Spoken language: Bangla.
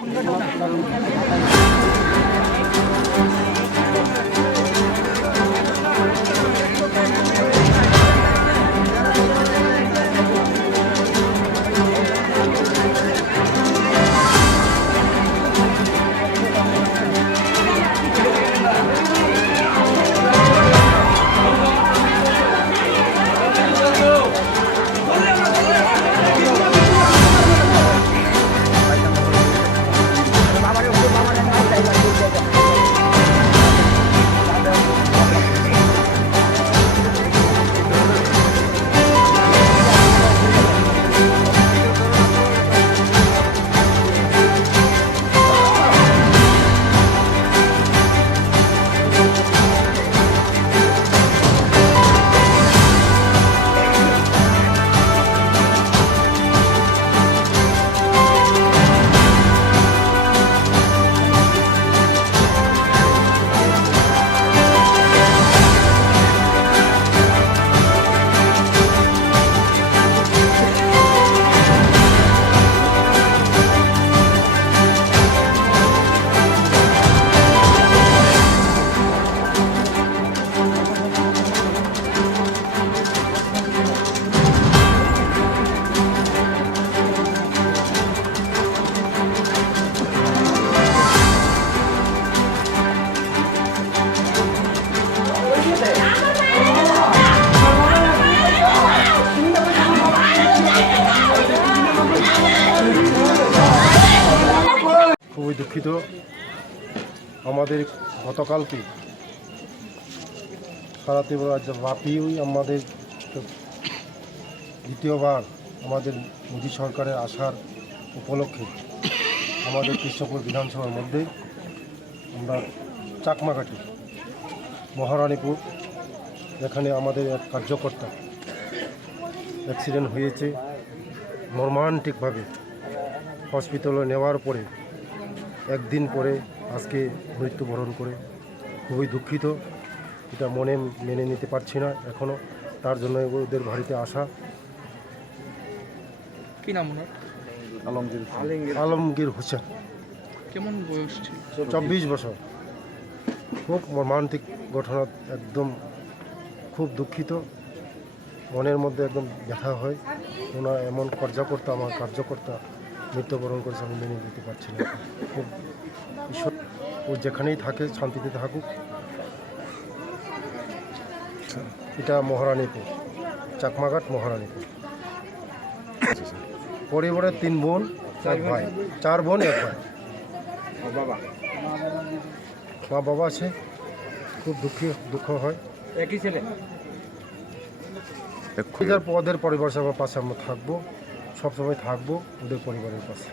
খুবই দুঃখিত। আমাদের গতকালকে সারা ত্রিপুরাব্যাপী আমাদের দ্বিতীয়বার আমাদের মোদী সরকারের আসার উপলক্ষে আমাদের কৃষ্ণপুর বিধানসভার মধ্যে আমরা চাকমাঘাটি মহারানীপুর এখানে আমাদের এক কার্যকর্তা অ্যাক্সিডেন্ট হয়েছে মর্মান্তিকভাবে। হসপিটালে নেওয়ার পরে একদিন পরে আজকে মৃত্যুবরণ করে খুবই দুঃখিত। এটা মেনে নিতে পারছি না এখনও, তার জন্য ওদের বাড়িতে আসা। কি নাম ওনার? আলমগীর হোসেন। কেমন বয়স ছিল? 24 বছর। খুব মর্মান্তিক ঘটনা, একদম খুব দুঃখিত, মনের মধ্যে একদম ব্যথা হয়। ওনার এমন আমার কার্যকর্তা মৃত্যুবরণ করেছে, আমি মেনে নিতে পারছি না। খুব ঈশ্বর ও যেখানেই থাকে শান্তিতে থাকুক। এটা মহারানীপুর, চাকমাঘাট মহারানীপুর। পরিবারের 3 বোন 1 ভাই, 4 বোন 1 ভাই। মা বাবা আছে, খুব দুঃখ হয়। একই ছেলে। ওদের পরিবার সবার পাশে আমরা থাকবো, সবসময় থাকবো ওদের পরিবারের পাশে।